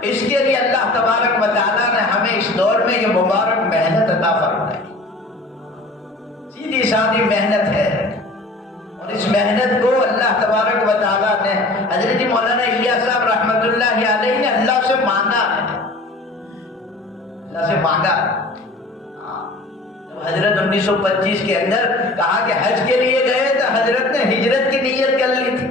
اس کے لیے اللہ تبارک و تعالیٰ نے ہمیں اس دور میں یہ مبارک محنت عطا فرمائی. سیدھی سادی محنت ہے، اور اس محنت کو اللہ تبارک و تعالیٰ نے حضرت مولانا الیاس صاحب رحمۃ اللہ علیہ نے اللہ سے مانگا ہے، اللہ سے مانگا. جب حضرت 1925 کے اندر کہا کہ حج کے لیے گئے تو حضرت نے ہجرت کی نیت کر لی تھی،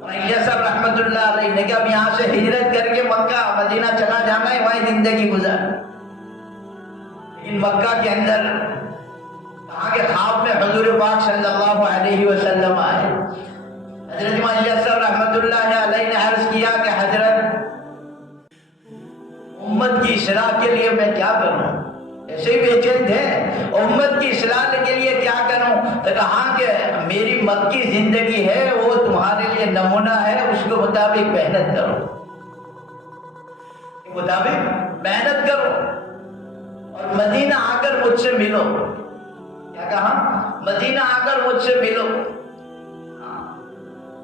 اور الیاس صاحب رحمۃ اللہ علیہ نے کہ اب یہاں سے ہجرت کر کے مکہ مدینہ چلا جانا ہے، وہیں زندگی گزار. لیکن مکہ کے اندر کہا کہ خواب میں حضور پاک صلی اللہ علیہ وسلم آئے. حضرت الیاس صاحب رحمۃ اللہ علیہ نے عرض کیا کہ حضرت امت کی اصلاح کے لیے میں کیا کروں؟ ایسے ہی بے چین تھے، امت کی اصلاح کے لیے کیا کروں؟ تو کہا کہ میری مکی زندگی ہے وہ تمہارے لیے نمونہ ہے، اس کے مطابق محنت کرو، مطابق محنت کرو، اور مدینہ آ کر مجھ سے ملو. کیا کہا؟ مدینہ آ کر مجھ سے ملو.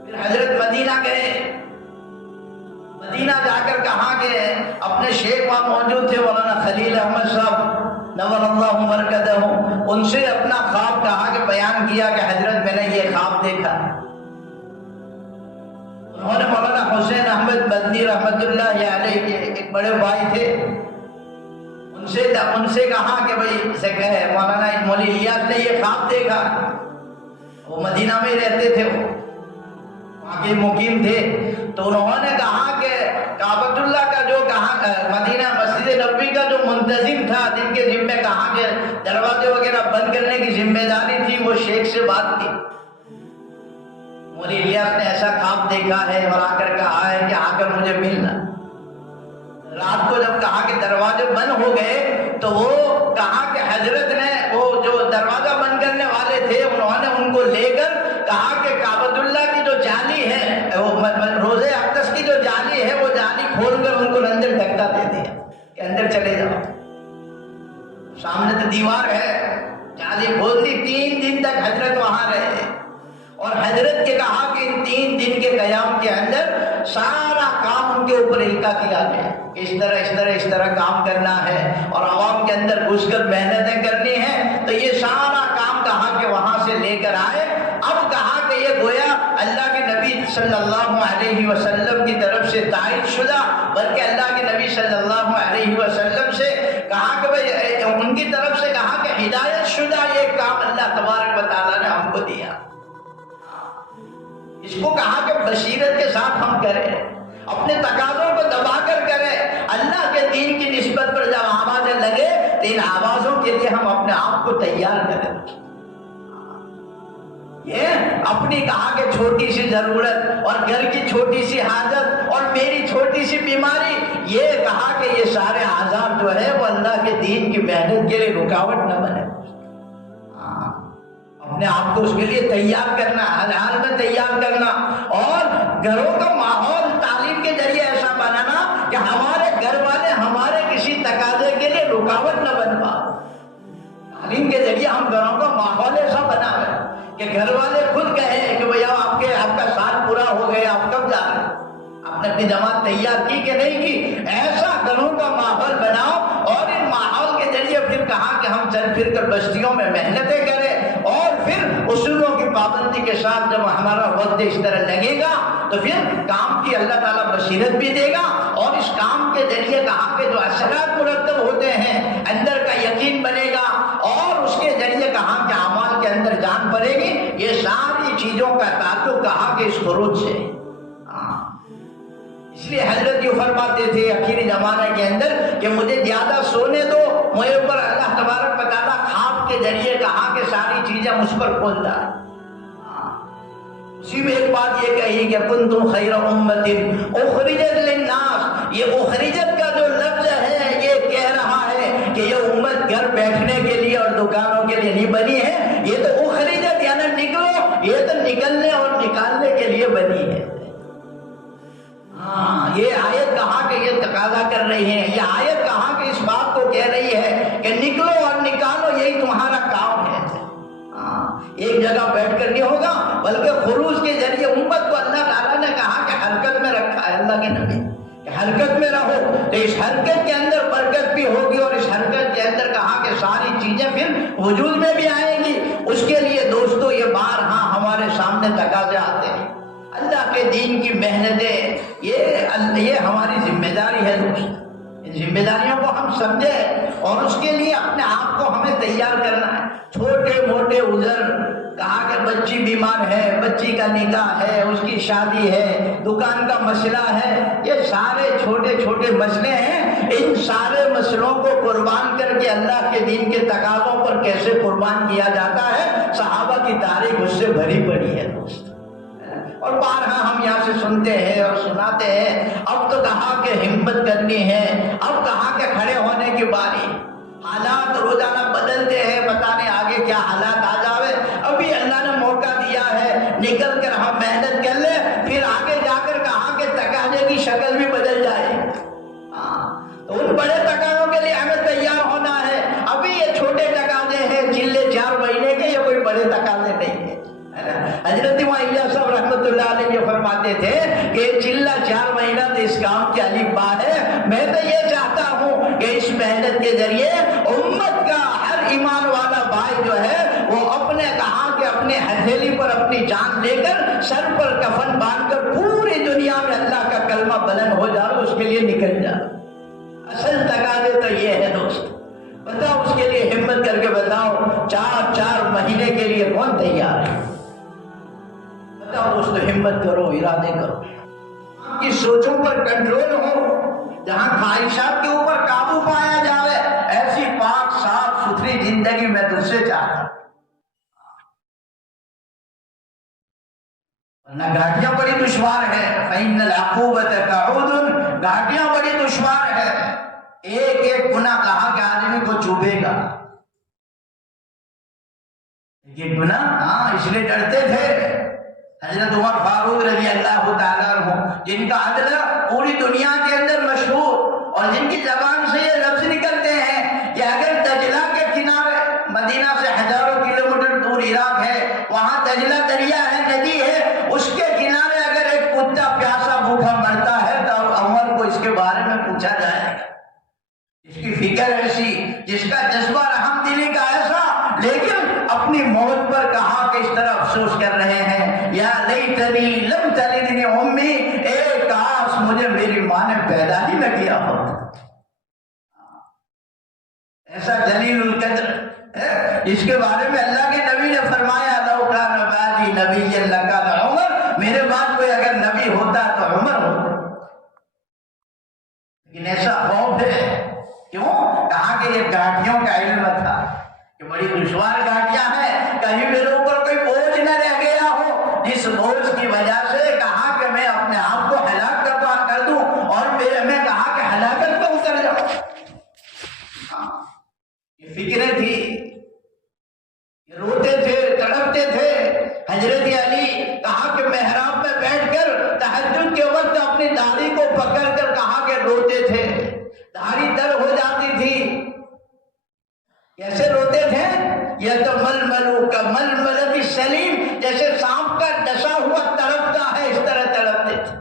پھر حضرت مدینہ گئے. مدینہ جا کر کہا کہ اپنے شیخ وہاں موجود تھے مولانا خلیل احمد صاحب نور اللہ مرکزہ، ان سے اپنا خواب کہا کہ بیان کیا کہ حضرت میں نے یہ خواب دیکھا. انہوں نے مولانا حسین احمد مدنی رحمۃ اللہ علیہ کے ایک بڑے بھائی تھے، ان سے کہا کہ بھائی سے کہے مولانا مولوی الیاس نے یہ خواب دیکھا. وہ مدینہ میں رہتے تھے، وہ وہاں کے مقیم تھے. تو انہوں نے کہا کہ کعبۃ اللہ کا جو کہا مدینہ مسجد نبوی کا جو منتظم تھا، جن کے ذمے کہا کہ دروازے وغیرہ بند کرنے کی ذمہ داری تھی، وہ شیخ سے بات کی. مولوی الیاس نے ایسا خواب دیکھا ہے اور آ کر کہا ہے کہ آ کر مجھے ملنا. رات کو جب کہا کہ دروازے بند ہو گئے تو وہ کہا کہ حضرت نے وہ جو دروازہ بند کرنے والے تھے انہوں نے ان کو لے کر کہا کہ کعبۃ اللہ کی جو جالی ہے، وہ روزے اقدس کی جو جالی ہے، وہ جالی کھول کر ان کو اندر دھکا دے دیا کہ اندر چلے جاؤ. سامنے تو دیوار ہے، جالی کھول دی. 3 دن تک حضرت وہاں رہے، اور حضرت کے کہا کہ ان 3 دن کے قیام کے اندر سارا کام ان کے اوپر القا کیا گیا. اس طرح کام کرنا ہے اور عوام کے اندر گھس کر محنتیں کرنی ہیں. تو یہ سارا کام کہا کہ وہاں سے لے کر آئے. اب کہا کہ یہ گویا اللہ کے نبی صلی اللہ علیہ وسلم کی طرف سے تائید شدہ، بلکہ اللہ کے نبی صلی اللہ علیہ وسلم سے کہا کہ بھائی ان کی طرف سے کہا کہ ہدایت شدہ یہ کام اللہ تبارک و تعالیٰ نے ہم کو دیا. اس کو کہا کہ بصیرت کے ساتھ ہم کریں، اپنے تقاضوں کو دبا کر کریں. اللہ کے دین کی نسبت پر جب آوازیں لگے تو ان آوازوں کے لیے ہم اپنے آپ کو تیار کریں. یہ اپنی کہا کہ چھوٹی سی ضرورت اور گھر کی چھوٹی سی حاجت اور میری چھوٹی سی بیماری، یہ کہا کہ یہ سارے عذاب جو ہے وہ اللہ کے دین کی محنت کے لیے رکاوٹ نہ بنے. اپنے آپ کو اس کے لیے تیار کرنا، ہر حال میں تیار کرنا، اور گھروں کا ماحول تعلیم کے ذریعے ایسا بنانا کہ ہمارے گھر والے ہمارے کسی تقاضے کے لیے رکاوٹ نہ بن پائے. تعلیم کے ذریعے ہم گھروں کا ماحول ایسا بناویں کہ گھر والے خود کہیں کہ بھیا آپ کا سال پورا ہو گیا، آپ کب جا رہے ہیں، آپ نے اپنی جماعت تیار کی کہ نہیں کی. ایسا گھروں کا ماحول بناؤ، اور ان ماحول کے ذریعے پھر کہا کہ ہم چل پھر کر بستیوں میں محنتیں کریں، اور پھر اصولوں کی پابندی کے ساتھ جب ہمارا وقت اس طرح لگے گا تو پھر کام کی اللہ تعالیٰ بصیرت بھی دے گا. اور اس کام کے ذریعے کہا کہ جو اثرات مرتب ہوتے ہیں اندر کا یقین بنے گا، اور اس کے ذریعے کہا کہ اعمال کے اندر جان پڑے گی. یہ ساری چیزوں کا تعلق کہا کہ اس خروج سے. اس لیے حضرت یہ فرماتے تھے آخری زمانے کے اندر کہ مجھے زیادہ سونے دو، مجھے پر اللہ تبارک و تعالیٰ خواب کے ذریعے کہا کہ ساری چیزیں مجھ پر کھولتا ہے. اسی میں ایک بات یہ کہی کہ کنتم خیر امت اخرجت للناس. یہ اخرجت کا جو لفظ ہے یہ کہہ رہا ہے کہ یہ امت گھر بیٹھنے کے لیے اور دکانوں کے لیے نہیں بنی ہے. یہ تو اخرجت یعنی نکلو، یہ تو نکلنے اور نکالنے کے لیے بنی ہے. یہ آیت کہا کہ یہ تقاضا کر رہی ہے، یہ آیت کہا کہ اس بات کو کہہ رہی ہے کہ نکلو اور نکالو، یہی تمہارا کام ہے. ایک جگہ بیٹھ کر نہیں ہوگا، بلکہ خروج کے ذریعے امت کو اللہ تعالیٰ نے کہا کہ حرکت میں رکھا ہے. اللہ کے نبی کہ حرکت میں رہو، تو اس حرکت کے اندر برکت بھی ہوگی اور اس حرکت کے اندر کہا کہ ساری چیزیں پھر وجود میں بھی آئیں گی۔ اس کے لیے دوستو یہ بارہا ہمارے سامنے تقاضے آتے ہیں، اللہ کے دین کی محنتیں، یہ ہماری ذمہ داری ہے دوست۔ ان ذمہ داریوں کو ہم سمجھیں اور اس کے لیے اپنے آپ کو ہمیں تیار کرنا ہے۔ چھوٹے موٹے عذر، کہا کہ بچی بیمار ہے، بچی کا نکاح ہے، اس کی شادی ہے، دکان کا مسئلہ ہے، یہ سارے چھوٹے چھوٹے مسئلے ہیں۔ ان سارے مسئلوں کو قربان کر کے اللہ کے دین کے تقاضوں پر کیسے قربان کیا جاتا ہے، صحابہ کی تاریخ اس سے بھری پڑی ہے دوست۔ اور بارہا ہم یہاں سے سنتے ہیں اور سناتے ہیں۔ اب تو کہا کہ ہمت کرنی ہے، اب کہا کہ کھڑے ہونے کی باری۔ حالات روزانہ بدلتے ہیں، پتہ نہیں آگے کیا حالات آ جاوے۔ ابھی اللہ نے موقع دیا ہے، نکل کر ہم محنت کر لیں، پھر آگے جا کر کہا کہ تقاضے کی شکل بھی بدل جائے۔ تو ان بڑے تقاضوں کے لیے ہمیں تیار ہونا ہے۔ ابھی یہ چھوٹے تقاضے ہیں، چلے 4 مہینے کے، یہ کوئی بڑے تقاضے نہیں ہیں۔ حضرت معاویہ صاحب رحمۃ اللہ علیہ یہ فرماتے تھے کہ چلہ 4 مہینہ تو اس کام کی الف با ہے۔ میں تو یہ چاہتا ہوں کہ اس محنت کے ذریعے امت کا ہر ایمان والا بھائی جو ہے وہ اپنے کہا کہ اپنے ہتھیلی پر اپنی جان لے کر سر پر کفن باندھ کر پوری دنیا میں اللہ کا کلمہ بلند ہو جائے، اس کے لیے نکل جائے۔ اصل تقاضے تو یہ ہے دوست۔ بتاؤ اس کے لیے ہمت کر کے بتاؤ، 4 مہینے کے لیے کون تیار ہے؟ بتاؤ دوستو، ہمت کرو، ارادے کرو، آپ کی سوچوں پر کنٹرول ہو، جہاں خواہشات کے اوپر قابو پایا جاوے۔ ایسی پاک صاف ستھری زندگی میں تجھ سے چاہتا ہوں۔ ورنہ گھاٹیاں بڑی دشوار ہے، فَإِنَّ الْعَقُوبَةَ قَعُودٌ، گھاٹیاں بڑی دشوار ہے۔ ایک ایک گناہ کہا کہ آدمی کو چوبے گا، ایک گناہ اس لیے ڈرتے تھے حضرت عمر فاروق رضی اللہ تعالیٰ عنہ، جن کا عدل پوری دنیا کے اندر مشہور، اور جن کی زبان سے یہ لفظ نکلتے ہیں کہ اگر دجلہ کے کنارے، مدینہ سے ہزاروں کلومیٹر دور عراق ہے، وہاں دجلہ دریا ہے، ندی ہے، اس کے کنارے اگر ایک کتا پیاسا بھوکا مرتا ہے تو عمر کو اس کے بارے میں پوچھا جائے گا۔ جس کی فکر ایسی، جس کا جذبہ رحم دلی کا ایسا، لیکن اپنی موت پر کہا کہ اس طرح افسوس کر رہے ہیں، یا لیتنی لم تلدنی امی، اے کاش مجھے میری ماں نے پیدا ہی نہ کیا ہوتا۔ ایسا جلیل القدر ہے جس کے بارے میں اللہ کے نبی نے فرمایا، لو کان بعدی نبی لکان عمر، میرے بعد کوئی اگر نبی ہوتا تو عمر ہوتا۔ لیکن ایسا خوف ہے، کیوں؟ کہا کہ یہ گاٹیوں کا علم تھا کہ بڑی دشوار گاٹیاں ہیں، کہیں میرے اوپر کوئی بوجھ نہ رہ گیا ہو، جس بوجھ کی وجہ سے کہا کہ میں اپنے آپ کو ہلاک کر دوں اور میں کہا کہ ہلاکت پہ اتر جاؤں۔ یہ فکریں تھی، یہ روتے تھے، تڑپتے تھے۔ حضرت علی کہا کہ محراب میں بیٹھ کر تہجد کے وقت اپنی داڑھی کو پکڑ کر کہا کہ روتے تھے، داڑھی در ہو جاتی تھی۔ کیسے روتے تھے؟ یتململوا کململۃ السلیم، جیسے سانپ کا ڈسا ہوا تڑپتا ہے، اس طرح تڑپتے تھے۔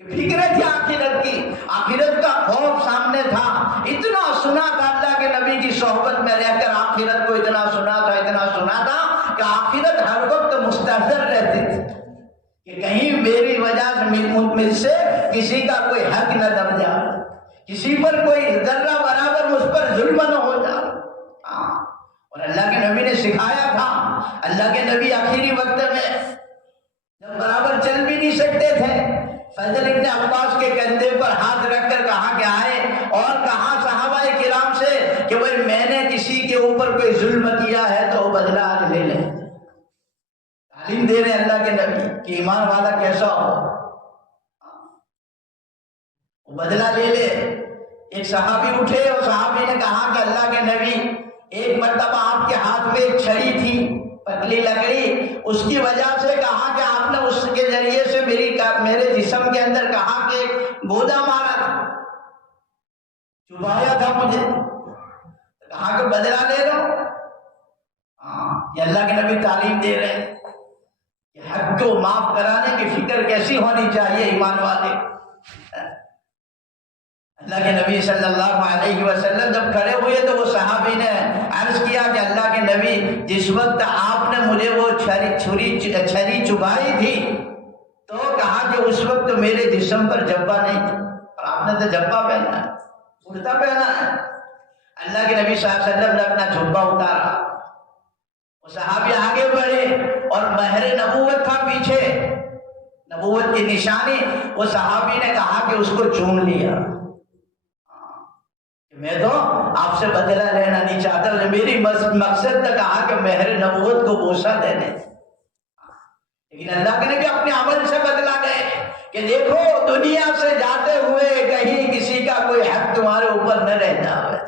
یہ فکریں تھی آخرت کی، آخرت کا خوف سامنے تھا۔ اتنا سنا تھا اللہ کے نبی کی صحبت میں رہ کر، آخرت کو اتنا سنا تھا، اتنا سنا تھا کہ آخرت ہر وقت مستحضر رہتی تھی کہ کہیں میری وجہ سے مجھ سے کسی کا کوئی حق نہ دب جائے، کسی پر کوئی ذرہ برابر مجھ پر ظلم نہ ہو جائے۔ اور اللہ کے نبی نے سکھایا تھا۔ اللہ کے نبی آخری وقت میں جب برابر چل بھی نہیں سکتے تھے، فضل ابن عباس کے کندھے پر ہاتھ رکھ کر کہا کہ آئے، اور کہا صحابہ کرام سے کہ بھئی میں نے کسی کے اوپر کوئی ظلم کیا ہے تو بدلہ آج لے لیں۔ تعلیم دے رہے اللہ کے نبی کہ ایمان والا کیسا ہو، بدلہ لے لے۔ ایک صحابی اٹھے اور صحابی نے کہا کہ اللہ کے نبی، ایک مرتبہ آپ کے ہاتھ میں ایک چھڑی تھی، پتلی لکڑی، اس کی وجہ سے کہا کہ آپ نے اس کے ذریعے سے میرے جسم کے اندر کہا کہ ایک گودا مارا تھا، چبایا تھا مجھے، کہا کہ بدلہ لے لو۔ یہ اللہ کے نبی تعلیم دے رہے ہیں کہ حق کو معاف کرانے کی فکر کیسی ہونی چاہیے ایمان والے۔ اللہ کے نبی صلی اللہ علیہ وسلم جب کھڑے ہوئے تو وہ صحابی نے عرض کیا کہ اللہ کے نبی، جس وقت آپ نے مجھے وہ چھری چبھائی تھی تو کہا کہ اس وقت میرے جسم پر جبہ نہیں تھا، اور آپ نے تو جبہ پہنا ہے، کرتا پہنا ہے۔ اللہ کے نبی صلی اللہ علیہ وسلم نے اپنا جبہ اتارا، وہ صحابی آگے بڑھے اور مہر نبوت تھا پیچھے، نبوت کی نشانی، وہ صحابی نے کہا کہ اس کو چوم لیا، میں تو آپ سے بدلہ لینا نہیں چاہتا، میری مقصد تھا کہا کہ مہر نبوت کو بوسہ دینے، لیکن اللہ کے نبی اپنے عمل سے بدلا گئے کہ دیکھو دنیا سے جاتے ہوئے کہیں کسی کا کوئی حق تمہارے اوپر نہ رہ جاوے،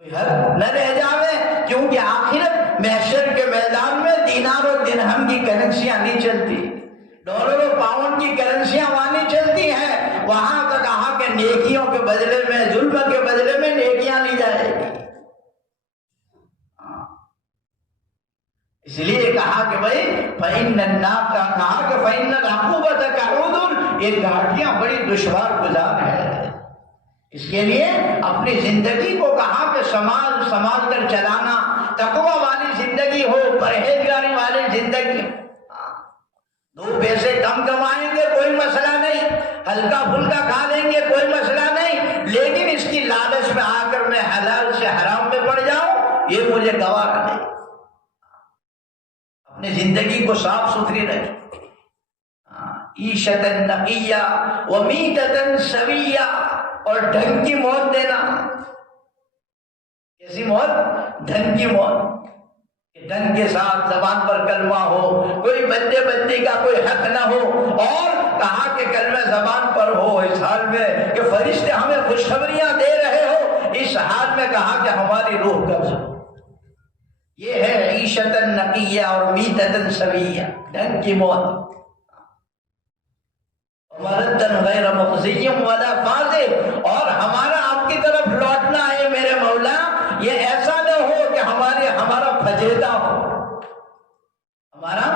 کوئی حق نہ رہ جاوے، کیونکہ آخرت محشر کے میدان میں دینار و درہم کی کرنسیاں نہیں چلتی، ڈالر و پاؤنڈ کی کرنسیاں وہاں نہیں چلتی ہیں، وہاں کا کہا کہ نیکیوں کے بدلے میں، ظلم کے بدلے میں نیکیاں لی جائے گی۔ اس لیے کہا کہ بھائی فَإِنَّ النَّاقَ، کہا کہ فَإِنَّ الْعُقُوبَةَ قَعُودٌ، یہ گھاٹیاں بڑی دشوار گزار ہے، اس کے لیے اپنی زندگی کو کہا کہ سنبھال کر چلانا، تقوی والی زندگی ہو، پرہیزگاری والی زندگی، دو پیسے کم کمائیں گے کوئی مسئلہ نہیں، ہلکا پھلکا کھا لیں گے کوئی مسئلہ نہیں، لیکن اس کی لالچ میں آ کر میں حلال سے حرام میں پڑ جاؤں، یہ مجھے گوارا نہیں۔ اپنی زندگی کو صاف ستھری رکھیں، عیشۃ نقیہ ومیتۃ سویہ، اور ڈھنگ کی موت دینا، کیسی موت؟ ڈھنگ کی موت، ڈھنگ کے ساتھ زبان پر کلمہ ہو، کوئی بندے بندی کا کوئی حق نہ ہو، اور کہا کہ کلمہ زبان پر ہو اس حال میں کہ فرشتے ہمیں خوشخبریاں دے رہے ہو، اس حال میں کہا کہ ہماری روح قبض ہو۔ یہ ہے عیشۃ نقیہ اور میتۃ سویہ، ڈھنگ کی موت۔ وَرَدًّا غَيْرَ مُخْزِيٍّ وَلَا فَاضِحٍ، اور ہمارا آپ کی طرف لوٹنا ہے میرے مولا، یہ ایسا نہ ہو کہ ہمارا فجیدہ ہو، ہمارا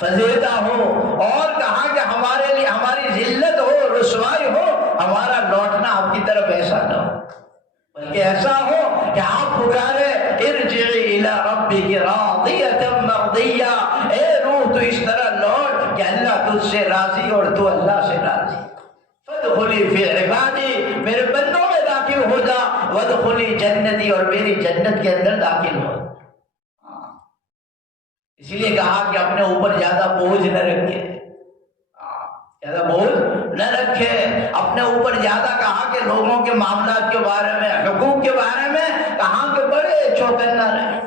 فجیدہ ہو، اور کہا کہ ہمارے لیے ہماری ذلت ہو، رسوائی ہو، ہمارا لوٹنا آپ کی طرف ایسا نہ ہو، بلکہ ایسا ہو کہ آپ پکارے ارجعی الی ربک راضیۃ مرضیہ، اے روح تو اس طرح لوٹ کہ اللہ تجھ سے راضی اور تو اللہ سے راضی، فادخلی فی عبادی، میرے بندوں میں داخل ہو جا، وادخلی جنتی، اور میری جنت کے اندر داخل ہو۔ اس لیے کہا کہ اپنے اوپر زیادہ بوجھ نہ رکھے، زیادہ بوجھ نہ رکھے اپنے اوپر زیادہ، کہا کہ لوگوں کے معاملات کے بارے میں، حقوق کے بارے میں کہا کہ بڑے چوکنا رہے۔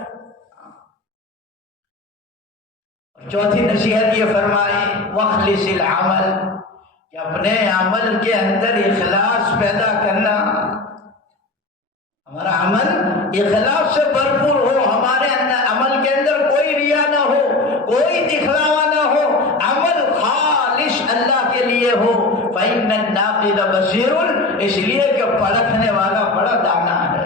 چوتھی نصیحت یہ فرمائی وَاخْلِصِ الْعَمَلِ، کہ اپنے عمل کے اندر اخلاص پیدا کرنا، ہمارا عمل اخلاص سے بھرپور ہو، ہمارے اندر عمل کے اندر کوئی ریا نہ ہو، کوئی دکھلاوا نہ ہو، عمل خالص اللہ کے لیے ہو۔ فَإِنَّ النَّاقِدَ بَصِيرٌ، اس لیے کہ پرکھنے والا بڑا دانا ہے،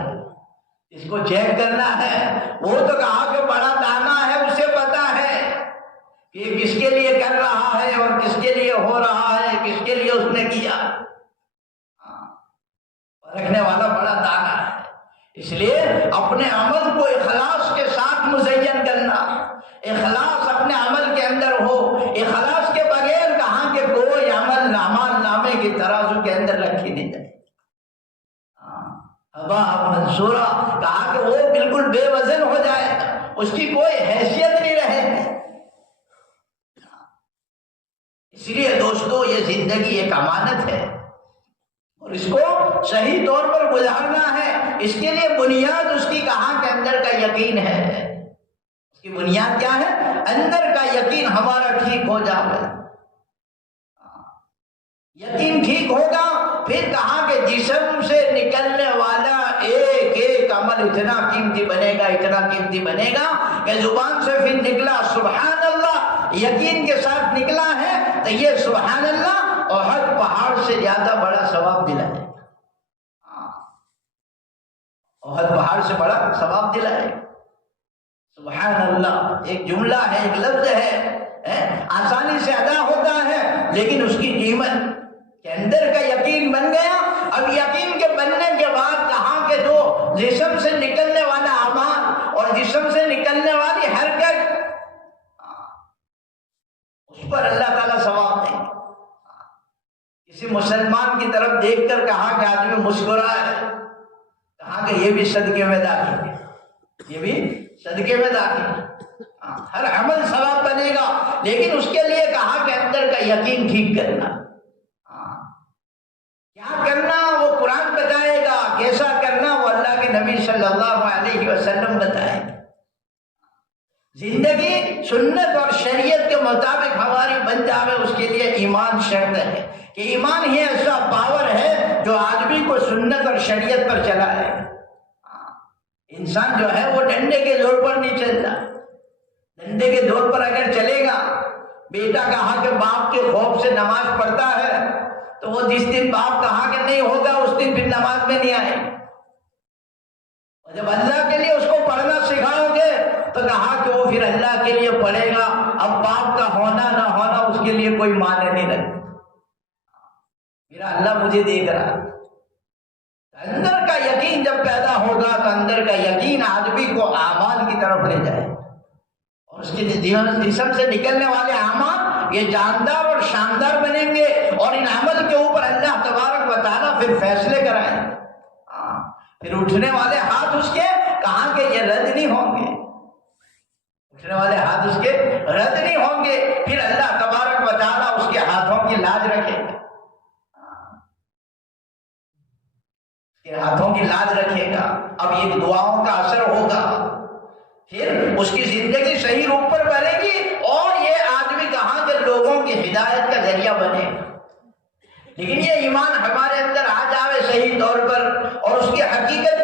اس کو چیک کرنا ہے، وہ تو کہا کہ بڑا دانا ہے، اسے پتا ہے کہ کس کے لیے کر رہا ہے اور کس کے لیے ہو رہا ہے، کس کے لیے اس نے کیا، پرکھنے والا بڑا دانا ہے۔ اس لیے اپنے عمل کو اخلاص کے ساتھ مزین کرنا، اخلاص اپنے عمل کے اندر ہو، اخلاص کے بغیر کہاں کہ کوئی عمل اعمال نامے کی ترازو کے اندر رکھی نہیں جائے، ہباء منصورا، کہا کہ وہ بالکل بے وزن ہو جائے گا، اس کی کوئی حیثیت نہیں رہے گی۔ اس لیے دوستو یہ زندگی ایک امانت ہے اور اس کو صحیح طور پر گزارنا ہے، اس کے لیے بنیاد اس کی کہاں کے اندر کا یقین ہے، اس کی بنیاد کیا ہے؟ اندر کا یقین ہمارا ٹھیک ہو جائے، یقین ٹھیک ہوگا، پھر کہاں کہ جسم سے نکلنے والا ایک ایک عمل اتنا قیمتی بنے گا، اتنا قیمتی بنے گا کہ زبان سے پھر نکلا سبحان اللہ، یقین کے ساتھ نکلا ہے تو یہ سبحان اللہ احد پہاڑ سے زیادہ بڑا ثواب دلائے، احد پہاڑ سے بڑا ثواب دلائے۔ سبحان اللہ ایک جملہ ہے، ایک لفظ ہے، آسانی سے ادا ہوتا ہے، لیکن اس کی قیمت کے اندر کا یقین بن گیا۔ اب یقین کے بننے کے بعد کہاں کہ جو جسم سے نکلنے والا اعمال اور جسم سے نکلنے والی حرکت، اس پر اللہ تعالیٰ ثواب دیں گے۔ کسی مسلمان کی طرف دیکھ کر کہا کہ آدمی مسکرا ہے، کہا کہ یہ بھی صدقے میں داخل ہے، یہ بھی صدقے میں داخل ہے۔ ہر عمل ثواب بنے گا، لیکن اس کے لیے کہا کہ اندر کا یقین ٹھیک کرنا۔ کیا کرنا وہ قرآن بتائے گا، کیسا کرنا وہ اللہ کے نبی صلی اللہ علیہ وسلم بتائے گا۔ زندگی سنت اور شریعت کے مطابق ہماری بن جائے، اس کے لیے ایمان شرط ہے کہ ایمان ہی ایسا پاور ہے جو آدمی کو سنت اور شریعت پر چلائے۔ انسان جو ہے وہ ڈنڈے کے زور پر نہیں چلتا، ڈنڈے کے زور پر اگر چلے گا، بیٹا کہا کہ باپ کے خوف سے نماز پڑھتا ہے، تو وہ جس دن باپ کہا کہ نہیں ہوگا اس دن پھر نماز میں نہیں آئے۔ اور جب اللہ کے لیے اس کو پڑھنا سکھاؤ گے تو کہا کہ وہ پھر اللہ کے لیے پڑھے گا۔ اب باپ کا ہونا نہ ہونا اس کے لیے کوئی معنی نہیں رکھتا، میرا اللہ مجھے دیکھ رہا۔ اندر کا یقین جب پیدا ہوگا تو اندر کا یقین آدمی کو اعمال کی طرف لے جائے، اور اس کے جسم سے نکلنے والے اعمال یہ جاندار اور شاندار بنیں گے، اور ان عمل کے اوپر اللہ تبارک و تعالیٰ پھر فیصلے کرائیں گے۔ پھر اٹھنے والے ہاتھ اس کے کہاں کہ یہ رد نہیں ہوں گے، اٹھنے والے ہاتھ اس کے رد نہیں ہوں گے، پھر اللہ تبارک و تعالیٰ اس کے ہاتھوں کی لاج رکھے گا، ہاتھوں کی لاج رکھے گا۔ اب یہ دعاؤں کا اثر ہوگا، پھر اس کی زندگی صحیح روپ پر بنے گی، اور یہ آدمی کہاں کہ لوگوں کی ہدایت کا ذریعہ بنے گا۔ لیکن یہ ایمان ہمارے اندر آ جاوے صحیح طور پر، اور اس کی حقیقت